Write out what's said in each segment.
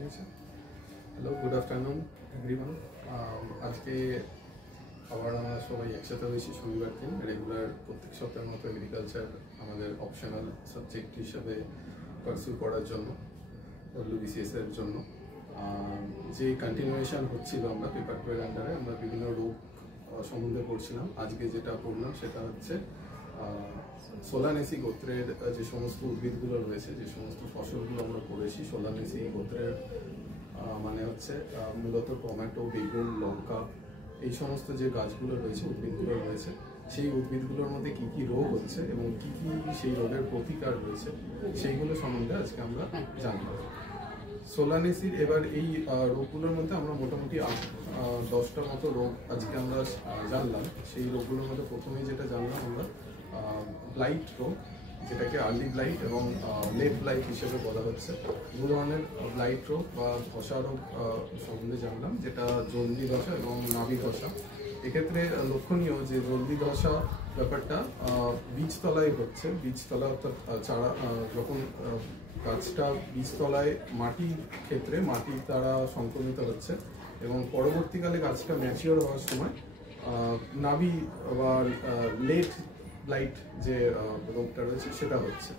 Hello, good afternoon everyone. আজকে আবার আমরা সবাই একসাথে হয়েছি শনিবার দিন। রেগুলার প্রত্যেক সপ্তাহের মতো এগ্রিকালচার আমাদের অপশনাল সাবজেক্ট হিসাবে পারসিউ করার জন্য WBCS এর জন্য যে কন্টিনিউয়েশন হচ্ছিল আমরা পেপার 12 আন্ডারে আমরা বিভিন্ন রোগ সম্বন্ধে পড়ছিলাম। আজকে যেটা পড়লাম সেটা হচ্ছে সোলানেসি গোত্রের যে সমস্ত উদ্ভিদগুলো রয়েছে, যে সমস্ত ফসলগুলো আমরা পড়েছি সোলানেসি গোত্রের মানে হচ্ছে মূলত টমেটো, বেগুন, লঙ্কা, এই সমস্ত যে গাছগুলো রয়েছে, উদ্ভিদগুলো রয়েছে, সেই উদ্ভিদগুলোর মধ্যে কি কি রোগ হচ্ছে এবং কি কি সেই রোগের প্রতিকার রয়েছে সেইগুলো সম্বন্ধে আজকে আমরা জানবো। সোলানেসির এবার এই রোগগুলোর মধ্যে আমরা মোটামুটি 10টার মতো রোগ আজকে আমরা জানলাম। সেই রোগগুলোর মধ্যে প্রথমেই যেটা জানলাম আমরা ব্লাইট রোগ, যেটাকে আর্লি ব্লাইট এবং লেট ব্লাইট হিসেবে বলা হচ্ছে। দু ধরনের ব্লাইট রোগ বা ধসা রোগ সম্বন্ধে জানলাম, যেটা জলদি ধসা এবং নাভি ধসা। এক্ষেত্রে লক্ষণীয় যে জলদি ধসা ব্যাপারটা বীজতলায় হচ্ছে। বীজতলা অর্থাৎ চারা যখন গাছটা বীজতলায় মাটির ক্ষেত্রে মাটির দ্বারা সংক্রমিত হচ্ছে এবং পরবর্তীকালে গাছটা ম্যাচিওর হওয়ার সময় নাভি বা লেট ব্লাইট যে রোগটা রয়েছে সেটা হচ্ছে।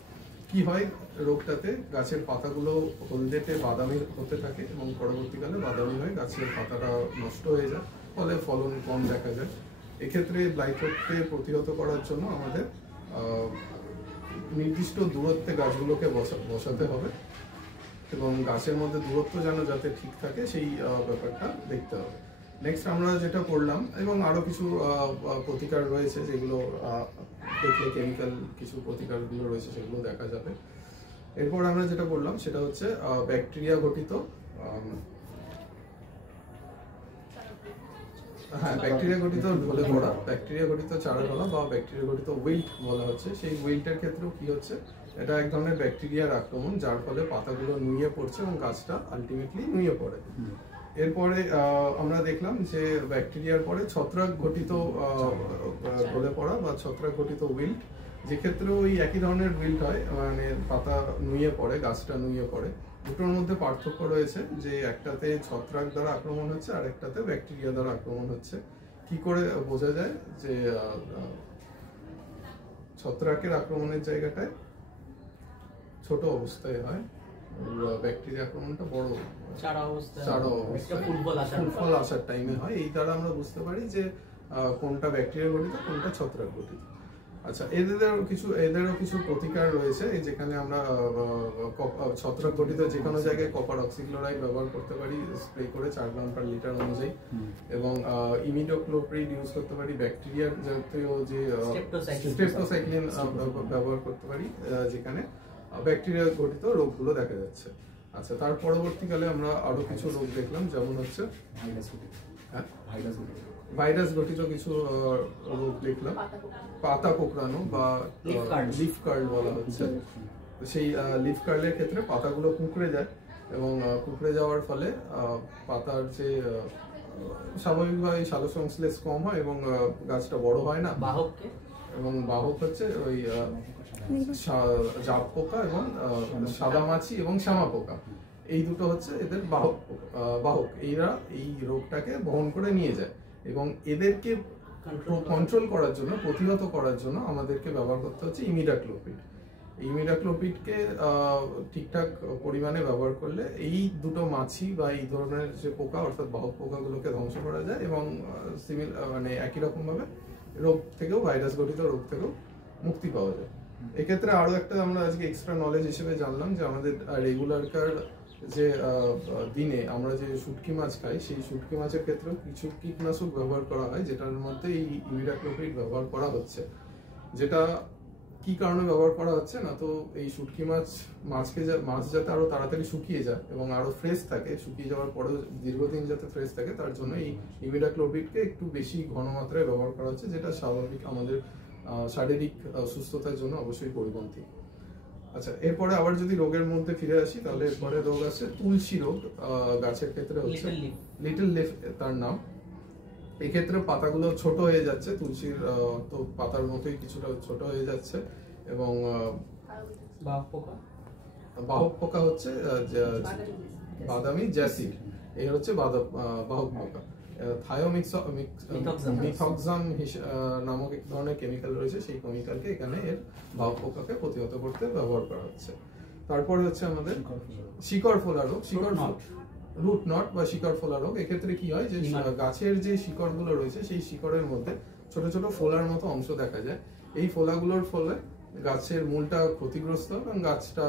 কি হয় রোগটাতে, গাছের পাতাগুলো হলদেটে বাদামি হতে থাকে এবং পরবর্তীকালে বাদামি হয়ে গাছের পাতাটা নষ্ট হয়ে যায়, ফলে ফলন কম দেখা যায়। এক্ষেত্রে ব্লাইট রোগকে প্রতিহত করার জন্য আমাদের নির্দিষ্ট দূরত্বে গাছগুলোকে বসাতে হবে এবং গাছের মধ্যে দূরত্ব যেন যাতে ঠিক থাকে সেই ব্যাপারটা দেখতে হবে। নেক্সট আমরা যেটা পড়লাম এবং আরও কিছু প্রতিকার রয়েছে, যেগুলো দেখলে কেমিক্যাল কিছু প্রতিকারগুলো রয়েছে সেগুলো দেখা যাবে। এরপর আমরা যেটা পড়লাম সেটা হচ্ছে ব্যাকটেরিয়া ঘটিত ব্যাকটেরিয়া ঘটিত ঢলে পড়া, ব্যাকটেরিয়া ঘটিত চারা ঢলা বা ব্যাকটেরিয়া ঘটিত উইল্ট বলা হচ্ছে। সেই উইল্টের ক্ষেত্রেও কি হচ্ছে, এটা এক ধরনের ব্যাকটেরিয়ার আক্রমণ, যার ফলে পাতাগুলো নুয়ে পড়ছে এবং গাছটা আলটিমেটলি নুয়ে পড়ে। এরপরে আমরা দেখলাম যে ব্যাকটেরিয়ার পরে ছত্রাক ঘটিত ঢলে পড়া বা ছত্রাক ঘটিত উইল্ট, যেক্ষেত্রেও ওই একই ধরনের উইল্ট হয়, মানে পাতা নুয়ে পড়ে, গাছটা নুয়ে পড়ে। দুটোর মধ্যে পার্থক্য রয়েছে যে একটাতে ছত্রাক দ্বারা আক্রমণ হচ্ছে আর একটাতে ব্যাকটেরিয়া দ্বারা আক্রমণ হচ্ছে। কি করে বোঝা যায় যে ছত্রাকের আক্রমণের জায়গাটায় ছোট অবস্থায় হয়, ব্যাকটেরিয়া আক্রমণটা বড় ফুল আসার টাইমে হয়। এই দ্বারা আমরা বুঝতে পারি যে কোনটা ব্যাকটেরিয়া ঘটিত, কোনটা ছত্রাক ঘটিত। আচ্ছা, এদেরও কিছু প্রতিকার রয়েছে, যেখানে আমরা ছত্রাক ঘটিত যে কোনো জায়গায় কপার অক্সিক্লোরাইড ব্যবহার করতে পারি স্প্রে করে 4 গ্রাম পার লিটার অনুযায়ী, এবং ইমিডাক্লোপ্রিড ইউজ করতে পারি। ব্যাকটেরিয়ার জাতীয় যে স্ট্রেপ্টোসাইক্লিন ব্যবহার করতে পারি, যেখানে ব্যাকটেরিয়া ঘটিত রোগগুলো দেখা যাচ্ছে। আচ্ছা, তার পরবর্তীকালে আমরা আরো কিছু রোগ দেখলাম, যেমন হচ্ছে ভাইরাস ঘটিত কিছু রোগ দেখলাম। পাতা কোঁকড়ানো বা লিফ কার্ল বলা হচ্ছে। সেই লিফ কার্লের ক্ষেত্রে পাতাগুলো কুঁকড়ে যায় এবং কুঁকড়ে যাওয়ার ফলে পাতার যে স্বাভাবিকভাবে সালোকসংশ্লেষ কম হয় এবং গাছটা বড় হয় না। এবং বাহক হচ্ছে ওই জাপ পোকা এবং সাদা মাছি এবং শ্যামা পোকা, এই দুটো হচ্ছে এদের বাহক। এরা এই রোগটাকে বহন করে নিয়ে যায় এবং এদেরকে কন্ট্রোল করার জন্য, প্রতিহত করার জন্য আমাদেরকে ব্যবহার করতে হচ্ছে ইমিডাক্লোপিড। ইমিডাক্লোপিডকে ঠিকঠাক পরিমাণে ব্যবহার করলে এই দুটো মাছি বা এই ধরনের যে পোকা অর্থাৎ বাহক পোকাগুলোকে ধ্বংস করা যায় এবং মানে একই রকম ভাবে রোগ থেকেও, ভাইরাস ঘটিত রোগ থেকেও মুক্তি পাওয়া যায়। এক্ষেত্রে আরো একটা আমরা আজকে এক্সট্রা নলেজ হিসেবে জানলাম যে আমাদের রেগুলারকার যে দিনে আমরা যে শুটকি মাছ খাই, সেই শুটকি মাছের ক্ষেত্রেও কিছু কীটনাশক ব্যবহার করা হয়, যেটার মধ্যে এই ইমিডাক্লোপিড ব্যবহার করা হচ্ছে। যেটা কি কারণে ব্যবহার করা হচ্ছে না, তো এই শুটকি মাছ যাতে আরো তাড়াতাড়ি শুকিয়ে যায় এবং আরো ফ্রেশ থাকে, শুকিয়ে যাওয়ার পরেও দীর্ঘদিন যাতে ফ্রেশ থাকে, তার জন্য এই ইমিডাক্লোপিডকে একটু বেশি ঘনমাত্রায় ব্যবহার করা হচ্ছে, যেটা স্বাভাবিক আমাদের শারীরিক সুস্থতার জন্য অবশ্যই পরিপন্থী। আচ্ছা, এরপরে আবার যদি রোগের মধ্যে ফিরে আসি, তাহলে এরপরে রোগ আছে তুলসী রোগ। গাছের ক্ষেত্রে হচ্ছে লিটল লিফ তার নাম। এক্ষেত্রে পাতাগুলো ছোট হয়ে যাচ্ছে, তুলসীর তো পাতার মতোই কিছুটা ছোট হয়ে যাচ্ছে এবং বাহক পোকা হচ্ছে বাদামি জ্যাসিড, এই হচ্ছে বাহক পোকা। থায়োমিথক্সাম নামক এক ধরনের কেমিক্যাল রয়েছে, সেই কেমিক্যালকে এখানে এর বাহক পোকাকে প্রতিহত করতে ব্যবহার করা হচ্ছে। তারপরে হচ্ছে আমাদের শিকড় ফোলা রোগ, রুট নট বা শিকড় ফোলা রোগ। এক্ষেত্রে কি হয় যে গাছের যে শিকড়গুলো রয়েছে সেই শিকড়ের মধ্যে ছোট ছোট ফোলার মতো অংশ দেখা যায়। এই ফোলাগুলোর ফলে গাছের মূলটা ক্ষতিগ্রস্ত এবং গাছটা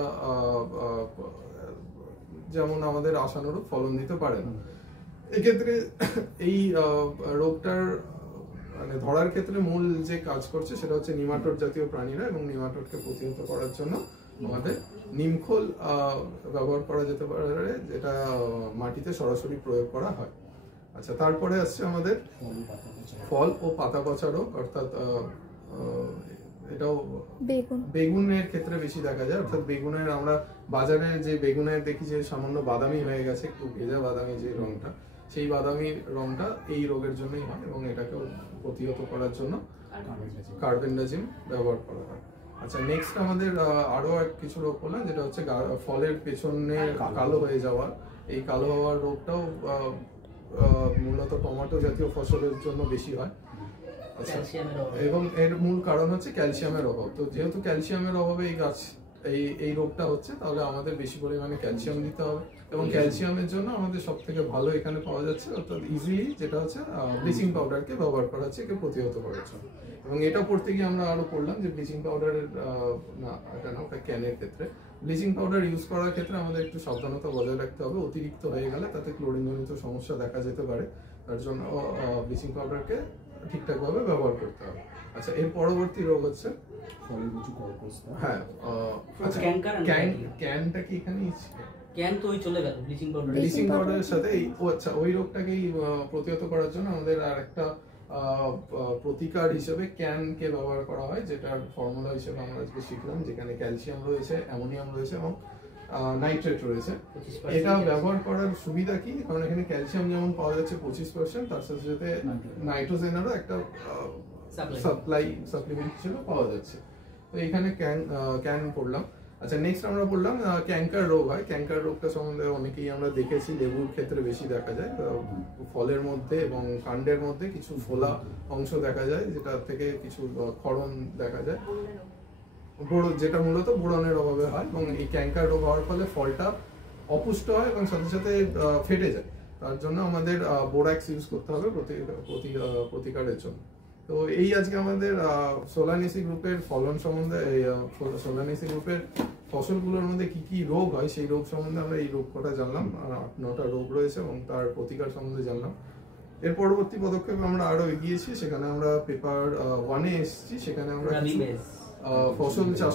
যেমন আমাদের আশানুরূপ ফলন দিতে পারে না। এক্ষেত্রে এই রোগটার মানে ধরার ক্ষেত্রে মূল যে কাজ করছে সেটা হচ্ছে নিমাটোড জাতীয় প্রাণীরা, এবং নিমাটোডকে প্রতিহত করার জন্য আমাদের নিমখোল ব্যবহার করা যেতে পারে, যেটা মাটিতে সরাসরি প্রয়োগ করা হয়। আচ্ছা, তারপরে আসছে আমাদের ফল ও পাতা পচা রোগ, অর্থাৎ এটাও বেগুনের ক্ষেত্রে বেশি দেখা যায়। অর্থাৎ বেগুনের আমরা বাজারে যে বেগুনের দেখি যে সামান্য বাদামি হয়ে গেছে, একটু ভেজা বাদামি যে রংটা, সেই বাদামি রংটা এই রোগের জন্যই হয়, এবং এটাকে প্রতিহত করার জন্য কার্বেন্ডাজিম ব্যবহার করা হয়। আচ্ছা, নেক্সট আমাদের আরো কিছু রোগ বললাম, যেটা হচ্ছে ফলের পেছনে কালো হয়ে যাওয়া। এই কালো হওয়ার রোগটাও মূলত টমেটো জাতীয় ফসলের জন্য বেশি হয়। আচ্ছা, এবং এর মূল কারণ হচ্ছে ক্যালসিয়ামের অভাব। তো যেহেতু ক্যালসিয়ামের অভাবে এই রোগটা হচ্ছে, তাহলে আমাদের বেশি পরিমাণে ক্যালসিয়াম দিতে হবে, এবং ক্যালসিয়ামের জন্য আমাদের সব থেকে ভালো এখানে পাওয়া যাচ্ছে অর্থাৎ ইজিলি, যেটা হচ্ছে ব্লিচিং পাউডারকে ব্যবহার করা হচ্ছে একে প্রতিহত করার জন্য। এবং এটা পড়তে গিয়ে আমরা আরো পড়লাম যে ব্লিচিং পাউডারের ক্যানের ক্ষেত্রে ব্লিচিং পাউডার ইউজ করার ক্ষেত্রে আমাদের একটু সাবধানতা বজায় রাখতে হবে। অতিরিক্ত হয়ে গেলে তাতে ক্লোরিনজনিত সমস্যা দেখা যেতে পারে, তার জন্য ব্লিচিং পাউডারকে ঠিকঠাকভাবে ব্যবহার করতে হবে। আচ্ছা, এর পরবর্তী রোগ হচ্ছে হ্যাঁ, ক্যানটা কি এখানে ক্যান তো ওই চলে গেল ব্লিচিং পাউডারের সাথে আচ্ছা, ওই রোগটাকেই প্রতিহত করার জন্য আমাদের আর একটা প্রতিকার হিসেবে ক্যানকে ব্যবহার করা হয়, যেটার ফর্মুলা হিসেবে আমরা আজকে শিখলাম, যেখানে ক্যালসিয়াম রয়েছে, অ্যামোনিয়াম রয়েছে এবং নাইট্রেট রয়েছে। এটা ব্যবহার করার সুবিধা কি, কারণ এখানে ক্যালসিয়াম যেমন পাওয়া যাচ্ছে 25%, তার সাথে সাথে নাইট্রোজেনেরও একটা সাপ্লিমেন্ট হিসেবে পাওয়া যাচ্ছে। তো এখানে ক্যান পড়লাম। আচ্ছা, নেক্সট আমরা বললাম ক্যাঙ্কার রোগ হয়। ক্যাঙ্কার রোগটা সম্বন্ধে অনেকেই আমরা দেখেছি, লেবুর ক্ষেত্রে বেশি দেখা যায়। ফলের মধ্যে এবং কাণ্ডের মধ্যে কিছু ফোলা অংশ দেখা যায়, যেটা থেকে কিছু ক্ষরণ দেখা যায়, যেটা মূলত বোরনের অভাবে হয়। এবং এই ক্যাঙ্কার রোগ হওয়ার ফলে ফলটা অপুষ্ট হয় এবং সাথে সাথে ফেটে যায়। তার জন্য আমাদের বোরাক্স ইউজ করতে হবে প্রতিকারের জন্য। তো এই আজকে আমাদের সোলানেসি গ্রুপের ফলন সম্বন্ধে, সোলানেসি গ্রুপের ফসলগুলোর মধ্যে কি কি রোগ হয় সেই রোগ সম্বন্ধে আমরা এই রোগ কটা জানলাম। 8-9টা রোগ রয়েছে এবং তার প্রতিকার সম্বন্ধে জানলাম। এর পরবর্তী পদক্ষেপে আমরা আরো এগিয়েছি, সেখানে আমরা পেপার 1-এ এসেছি, সেখানে আমরা ফসল চাষ